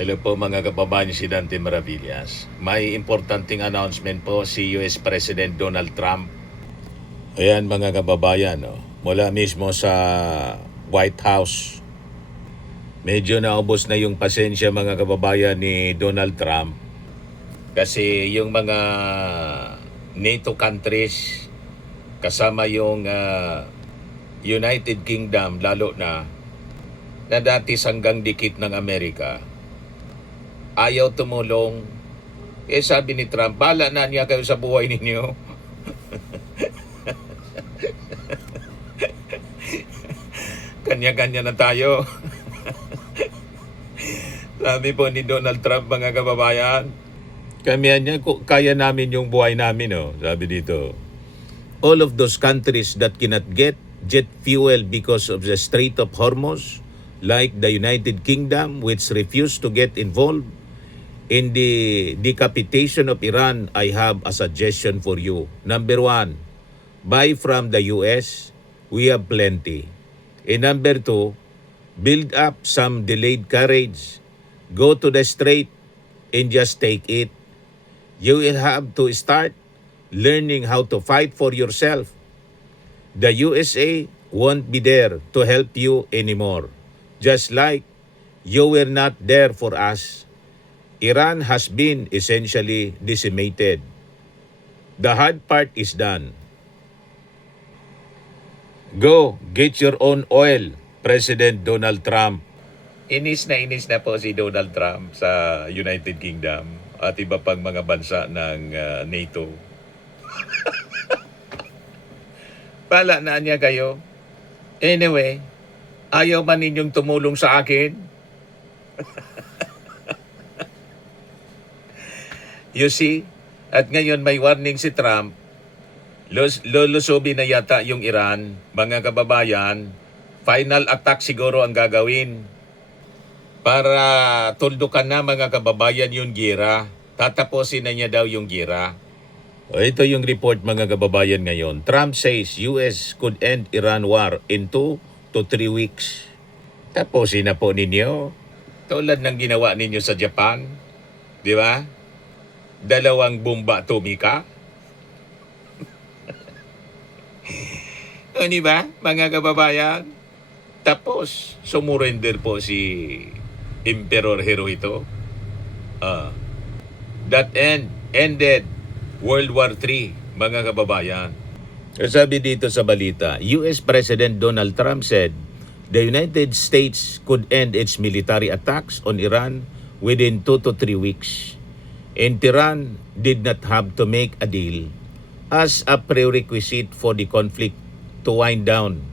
Hello po mga kababayan, si Dante Maravillas. May importanteng announcement po si US President Donald Trump. Ayan mga kababayan, no? Mula mismo sa White House. Medyo naubos na yung pasensya mga kababayan ni Donald Trump. Kasi yung mga NATO countries, kasama yung United Kingdom lalo na dati sanggang dikit ng Amerika, ayaw tumulong. Sabi ni Trump, bala na niya kayo sa buhay ninyo. Kanya-kanya na tayo. Sabi po ni Donald Trump, mga kababayan, niya, kaya namin yung buhay namin, oh. Sabi dito, all of those countries that cannot get jet fuel because of the Strait of Hormuz, like the United Kingdom, which refused to get involved in the decapitation of Iran, I have a suggestion for you. Number one, buy from the US. We have plenty. And number two, build up some delayed courage. Go to the strait and just take it. You will have to start learning how to fight for yourself. The USA won't be there to help you anymore. Just like you were not there for us. Iran has been essentially decimated. The hard part is done. Go, get your own oil, President Donald Trump. Inis na po si Donald Trump sa United Kingdom at iba pang mga bansa ng NATO. Pala na niya kayo. Anyway, ayaw man ninyong tumulong sa akin. You see? At ngayon may warning si Trump. Lulusobin na yata yung Iran. Mga kababayan, final attack siguro ang gagawin. Para tuldukan na mga kababayan yung gira. Tatapusin na niya daw yung gira. Ito yung report mga kababayan ngayon. Trump says US could end Iran war in 2 to 3 weeks. Tapusin na po ninyo. Tulad ng ginawa ninyo sa Japan. Di ba? 2 bomba atomika. O di ba, mga kababayan? Tapos, sumurrender po si Emperor Hirohito. That ended World War III, mga kababayan. Sabi dito sa balita, US President Donald Trump said the United States could end its military attacks on Iran within 2 to 3 weeks. And Tehran did not have to make a deal as a prerequisite for the conflict to wind down.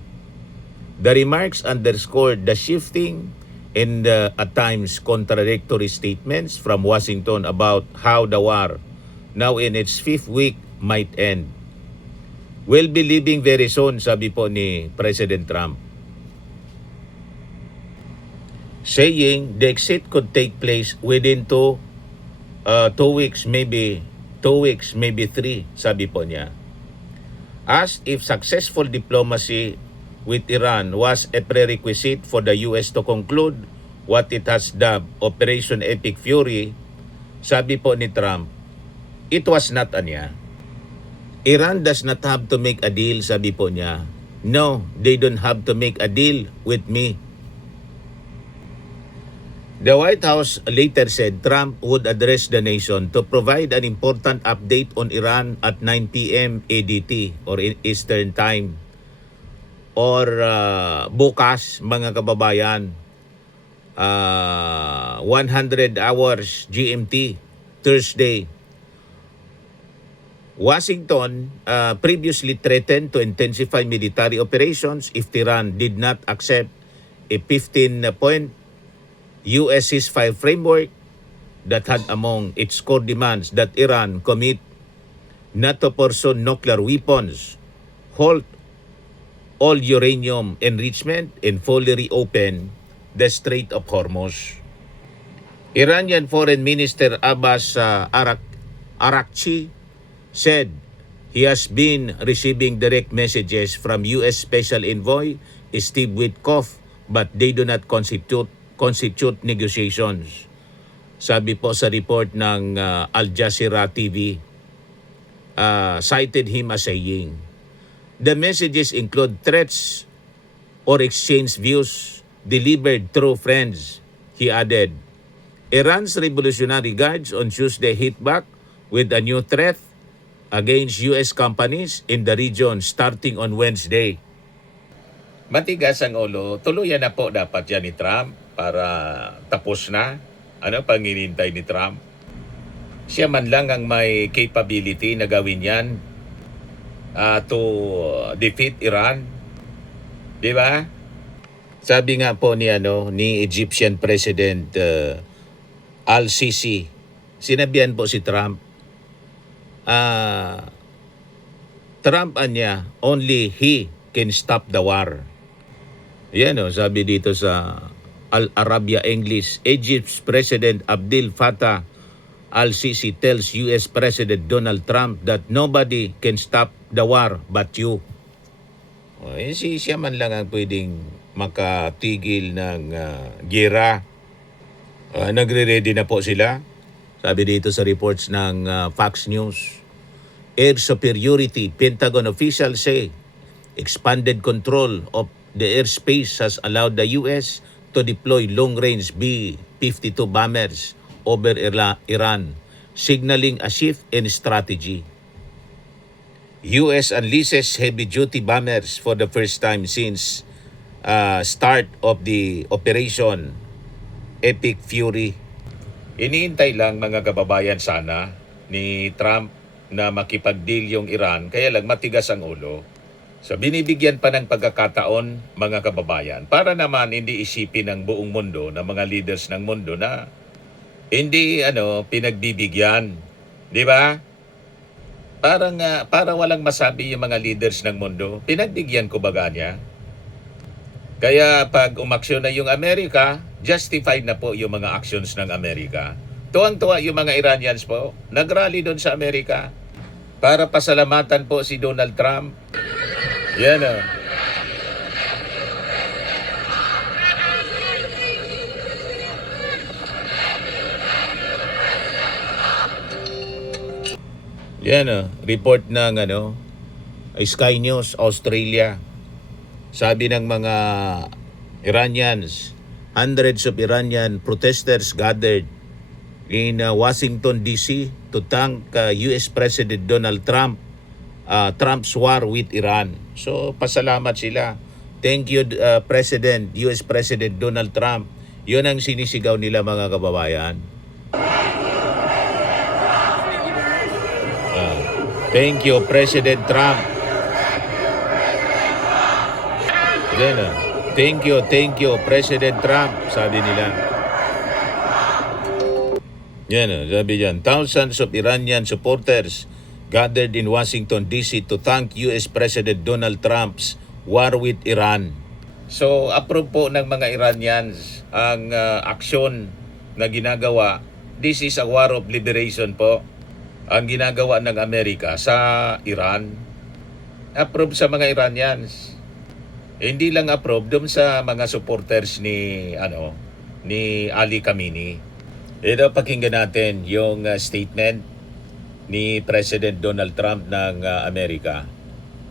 The remarks underscored the shifting and at times contradictory statements from Washington about how the war, now in its 5th week, might end. We'll be leaving very soon, sabi po ni President Trump. Saying the exit could take place within 2 weeks, maybe 3, sabi po niya. Asked if successful diplomacy with Iran was a prerequisite for the US to conclude what it has dubbed Operation Epic Fury, sabi po ni Trump, it was not anya. Iran does not have to make a deal, sabi po niya. No, they don't have to make a deal with me. The White House later said Trump would address the nation to provide an important update on Iran at 9 p.m. ADT or in Eastern Time or bukas mga kababayan 100 hours GMT Thursday. Washington previously threatened to intensify military operations if Tehran did not accept a 15-point US ceasefire framework that had among its core demands that Iran commit not to pursue nuclear weapons, halt all uranium enrichment, and fully reopen the Strait of Hormuz. Iranian Foreign Minister Abbas Araghchi said he has been receiving direct messages from US Special Envoy Steve Witkoff, but they do not constitute negotiations. Sabi po sa report ng Al Jazeera TV, cited him as saying, "The messages include threats or exchange views delivered through friends." He added, Iran's Revolutionary Guards on Tuesday hit back with a new threat against U.S. companies in the region starting on Wednesday. Matigas ang ulo, tuluyan na po dapat yan ni Trump para tapos na. Ano pang hinihintay ni Trump? Siya man lang ang may capability na gawin yan to defeat Iran. Di ba? Sabi nga po ni Egyptian President Al-Sisi, sinabihan po si Trump, Trump niya, only he can stop the war. Yan sabi dito sa Al Arabia English, Egypt's President Abdel Fattah Al-Sisi tells US President Donald Trump that nobody can stop the war but you. Siya man lang ang pwedeng makatigil ng gera. Nagre-ready na po sila. Sabi dito sa reports ng Fox News. Air superiority, Pentagon officials say expanded control of the airspace has allowed the US to deploy long-range B-52 bombers over Iran, signaling a shift in strategy. US unleashes heavy-duty bombers for the first time since start of the operation Epic Fury. Iniintay lang mga kababayan sana ni Trump na makipag-deal yung Iran, kaya lang matigas ang ulo. So binibigyan pa ng pagkakataon mga kababayan para naman hindi isipin ng buong mundo, ng mga leaders ng mundo na hindi pinagbibigyan, di ba? Para walang masabi yung mga leaders ng mundo, pinagbigyan ko baga niya. Kaya pag umaksyon na yung Amerika, justified na po yung mga actions ng Amerika. Tuwang-tuwa yung mga Iranians po, nagrally doon sa Amerika para pasalamatan po si Donald Trump. Yan report ng Sky News Australia. Sabi ng mga Iranians, hundreds of Iranian protesters gathered in Washington DC to thank US President Donald Trump Trump's war with Iran. So pasalamat sila. Thank you US President Donald Trump. 'Yun ang sinisigaw nila mga kababayan. Thank you President Trump. Thank you President Trump, sabi nila. Sabi diyan, thousands of Iranian supporters gathered in Washington DC to thank US President Donald Trump's war with Iran. So approve po ng mga Iranians ang aksyon na ginagawa. This is a war of liberation po ang ginagawa ng Amerika sa Iran. Approve sa mga Iranians. Hindi lang approve doon sa mga supporters ni Ali Khamenei. Ito pakinggan natin yung statement ni President Donald Trump ng Amerika.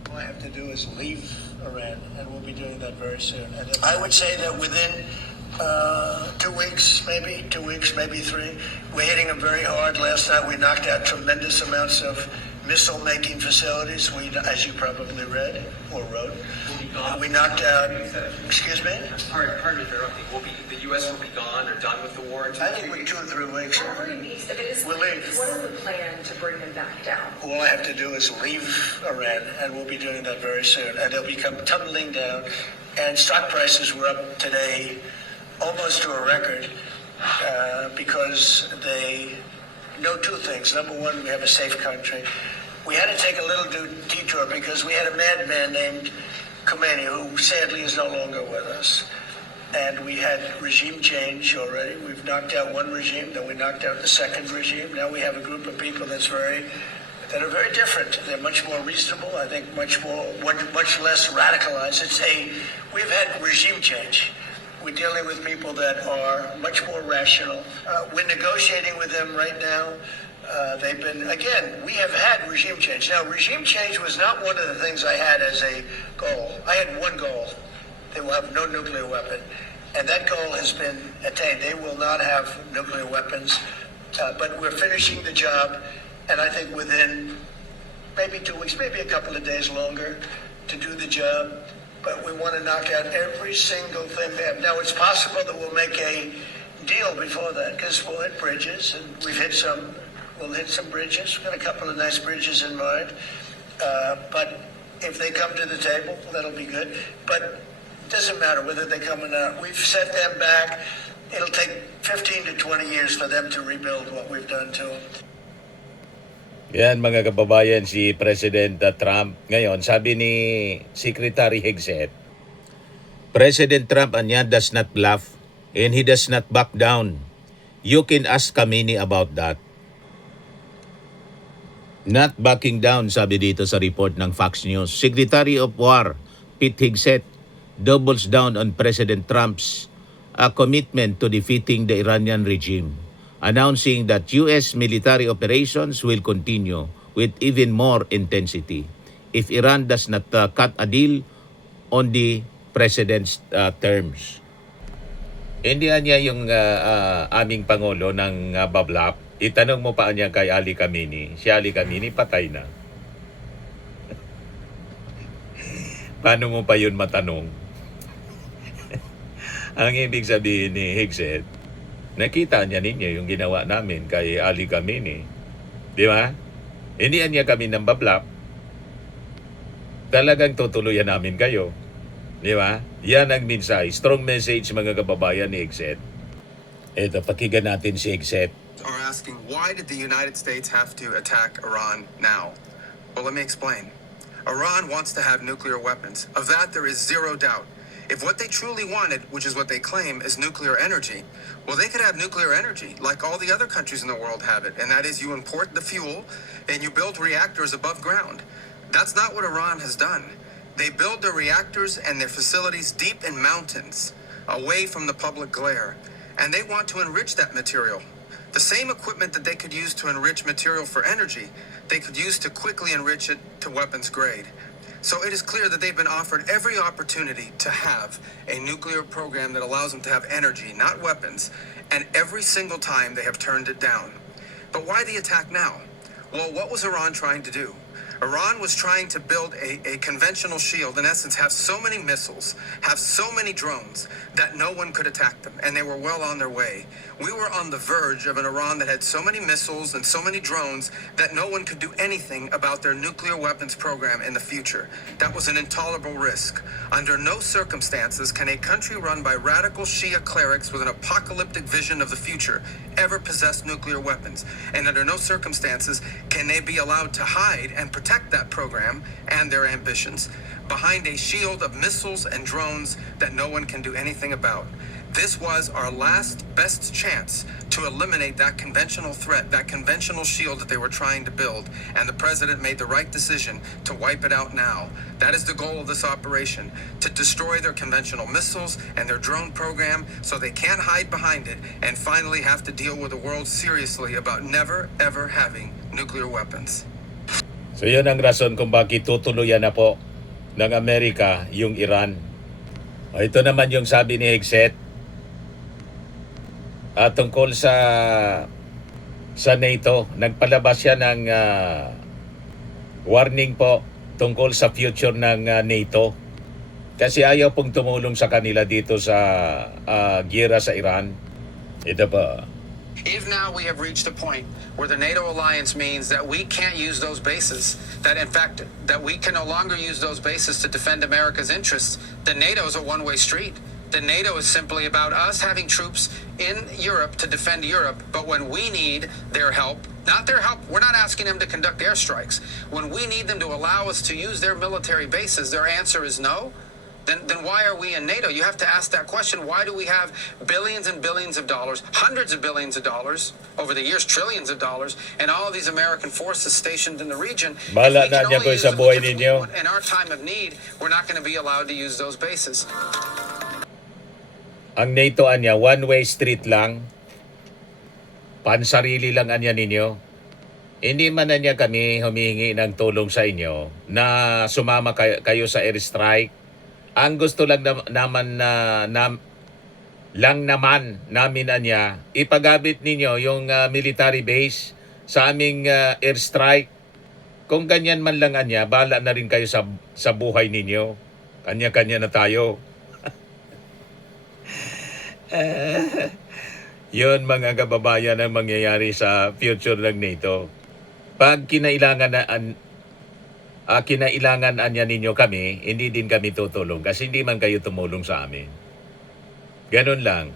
All I have to do is leave Iran, and we'll be doing that very soon. And I would say that within 2 weeks, maybe 3, we're hitting them very hard. Last night we knocked out tremendous amounts of missile-making facilities. As you probably read or wrote, we knocked out. Excuse me. Pardon me for interrupting. The U.S. will be gone or done with the war? I think we're 2 or 3 weeks. We'll leave. What is the plan to bring them back down? All I have to do is leave Iran, and we'll be doing that very soon. And they'll become tumbling down. And stock prices were up today almost to a record because they know 2 things. Number one, we have a safe country. We had to take a little detour because we had a madman named Khomeini who sadly is no longer with us. And we had regime change already. We've knocked out one regime, then we knocked out the second regime. Now we have a group of people that are very different. They're much more reasonable. I think much less radicalized. We've had regime change. We're dealing with people that are much more rational. We're negotiating with them right now. They've been, again, we have had regime change. Now, regime change was not one of the things I had as a goal. I had one goal. They will have no nuclear weapon. And that goal has been attained. They will not have nuclear weapons. But we're finishing the job. And I think within maybe 2 weeks, maybe a couple of days longer to do the job. But we want to knock out every single thing they have. Now, it's possible that we'll make a deal before that because we'll hit bridges, and we've hit some. We'll hit some bridges. We've got a couple of nice bridges in mind. But if they come to the table, that'll be good. But it doesn't matter whether they come or not. We've set them back. It'll take 15 to 20 years for them to rebuild what we've done to them. Yan mga kababayan, si President Trump. Ngayon, sabi ni Secretary Hegseth, President Trump anyan does not bluff and he does not back down. You can ask Kamini about that. Not backing down, sabi dito sa report ng Fox News. Secretary of War Pete Hegseth doubles down on President Trump's commitment to defeating the Iranian regime, announcing that U.S. military operations will continue with even more intensity if Iran does not cut a deal on the president's terms. Hindi niya yung aming Pangulo ng bablap. Itanong mo pa niya kay Ali Khamenei. Si Ali Khamenei patay na. Paano mo pa yun matanong? Ang ibig sabihin ni Hegseth, nakita niya ninyo yung ginawa namin kay Ali Khamenei. Di ba? Hindi niya kami ng bablap. Talagang tutuluyan namin kayo. Di ba? Yan ang mensahe. Strong message mga kababayan ni Hegseth. Ito, pakinggan natin si Hegseth. Are asking, why did the United States have to attack Iran now? Well, let me explain. Iran wants to have nuclear weapons. Of that, there is zero doubt. If what they truly wanted, which is what they claim, is nuclear energy, well, they could have nuclear energy like all the other countries in the world have it. And that is you import the fuel and you build reactors above ground. That's not what Iran has done. They build their reactors and their facilities deep in mountains, away from the public glare. And they want to enrich that material. The same equipment that they could use to enrich material for energy, they could use to quickly enrich it to weapons grade. So it is clear that they've been offered every opportunity to have a nuclear program that allows them to have energy, not weapons, and every single time they have turned it down. But why the attack now? Well, what was Iran trying to do? Iran was trying to build a conventional shield, in essence, have so many missiles, have so many drones that no one could attack them, and they were well on their way. We were on the verge of an Iran that had so many missiles and so many drones that no one could do anything about their nuclear weapons program in the future. That was an intolerable risk. Under no circumstances can a country run by radical Shia clerics with an apocalyptic vision of the future ever possess nuclear weapons. And under no circumstances can they be allowed to hide and protect that program and their ambitions behind a shield of missiles and drones that no one can do anything about. This was our last best chance to eliminate that conventional threat, that conventional shield that they were trying to build, and the president made the right decision to wipe it out now. That is the goal of this operation, to destroy their conventional missiles and their drone program so they can't hide behind it and finally have to deal with the world seriously about never, ever having nuclear weapons. So yun ang rason kung bakit tutuluyan na po ng Amerika yung Iran. O, ito naman yung sabi ni Hegseth tungkol sa NATO. Nagpalabas siya ng warning po tungkol sa future ng NATO. Kasi ayaw pong tumulong sa kanila dito sa giyera sa Iran. Ito pa. If now we have reached a point where the NATO alliance means that we can't use those bases, that in fact, that we can no longer use those bases to defend America's interests, then NATO is a one-way street. The NATO is simply about us having troops in Europe to defend Europe, but when we need their help, not their help, we're not asking them to conduct airstrikes. When we need them to allow us to use their military bases, their answer is no. Then why are we in NATO? You have to ask that question. Why do we have billions and billions of dollars, hundreds of billions of dollars, over the years, trillions of dollars, and all of these American forces stationed in the region? Bahala na niya po sa buhay ninyo. In our time of need, we're not going to be allowed to use those bases. Ang NATO anya, one-way street lang. Pansarili lang anya ninyo. Hindi man na niya kami humihingi ng tulong sa inyo na sumama kayo sa airstrike. Ang gusto lang naman namin anya, ipagabit ninyo yung military base sa aming airstrike. Kung ganyan man lang anya, bahala na rin kayo sa buhay ninyo. Kanya-kanya na tayo. Yun mga kababayan ang mangyayari sa future ng NATO. Pag kinailangan anya ninyo kami, hindi din kami tutulong kasi hindi man kayo tumulong sa amin. Ganun lang.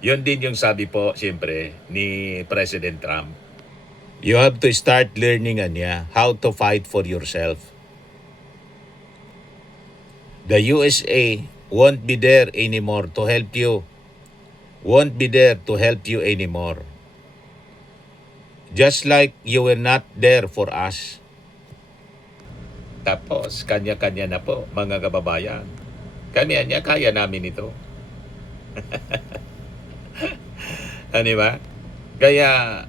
Yun din yung sabi po, siyempre, ni President Trump. You have to start learning anya how to fight for yourself. The USA won't be there anymore to help you. Won't be there to help you anymore. Just like you were not there for us. Tapos, kanya-kanya na po, mga kababayan. Kami anya, kaya namin ito. Ano ba? Kaya,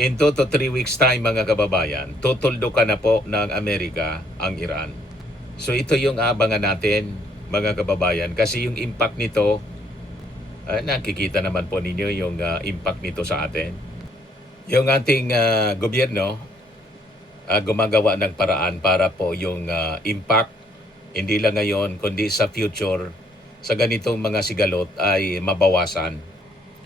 in 2 to 3 weeks time, mga kababayan, tutuldukan na po ng Amerika ang Iran. So, ito yung abangan natin, mga kababayan. Kasi yung impact nito, nakikita naman po ninyo yung impact nito sa atin. Yung ating gobyerno gumagawa ng paraan para po yung impact, hindi lang ngayon, kundi sa future, sa ganitong mga sigalot ay mabawasan.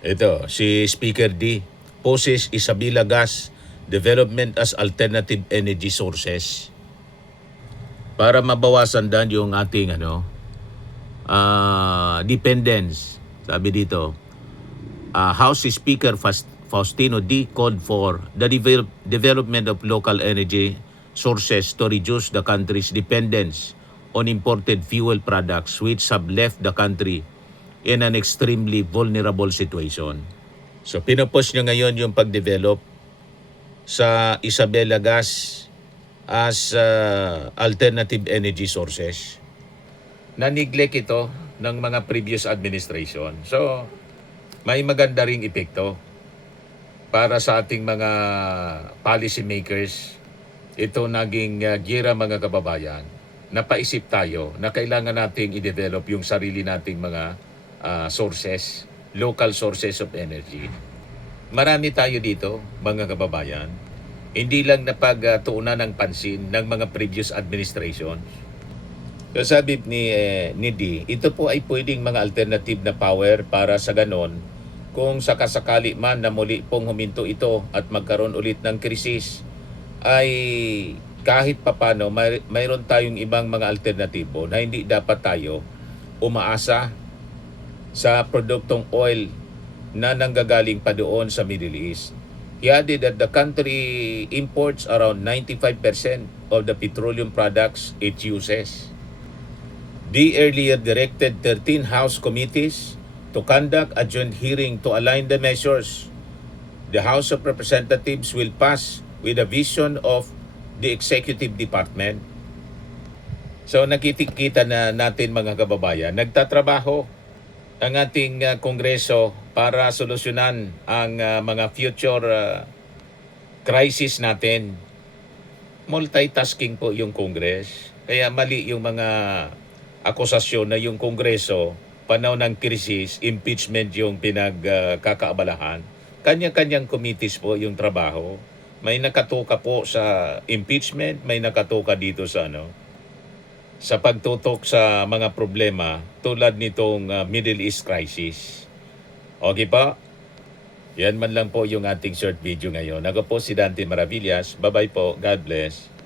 Ito, si Speaker D. Poses Isabela Gas Development as Alternative Energy Sources. Para mabawasan dan yung ating dependence. Sabi dito, House Speaker Faustino D. called for the development of local energy sources to reduce the country's dependence on imported fuel products which have left the country in an extremely vulnerable situation. So pinupush nyo ngayon yung pag-develop sa Isabela Gas as alternative energy sources. Na-neglect ito ng mga previous administration. So may maganda ring epekto para sa ating mga policy makers. Ito naging gira, mga kababayan. Napaisip tayo na kailangan nating i-develop yung sarili nating mga sources, local sources of energy. Marami tayo dito, mga kababayan. Hindi lang napagtuunan ng pansin ng mga previous administrations. So sabi ni D, ito po ay pwedeng mga alternative na power para sa ganon kung sakasakali man na muli pong huminto ito at magkaroon ulit ng krisis, ay kahit papano mayroon tayong ibang mga alternatibo na hindi dapat tayo umaasa sa produktong oil na nanggagaling pa doon sa Middle East. He added that the country imports around 95% of the petroleum products it uses. They earlier directed 13 House committees to conduct a joint hearing to align the measures the House of Representatives will pass with a vision of the Executive Department. So nakikita na natin, mga kababayan, nagtatrabaho ang ating Kongreso para solusyonan ang mga future crisis natin. Multitasking po yung Congress. Kaya mali yung mga akusasyon na yung Kongreso panahon ng krisis, impeachment yung pinagkakaabalahan. Kanya-kanyang committees po yung trabaho. May nakatuka po sa impeachment, may nakatuka dito sa sa pagtutok sa mga problema tulad nitong Middle East crisis. Okay pa? Yan man lang po yung ating short video ngayon. Ako po si Dante Maravillas. Bye-bye po. God bless.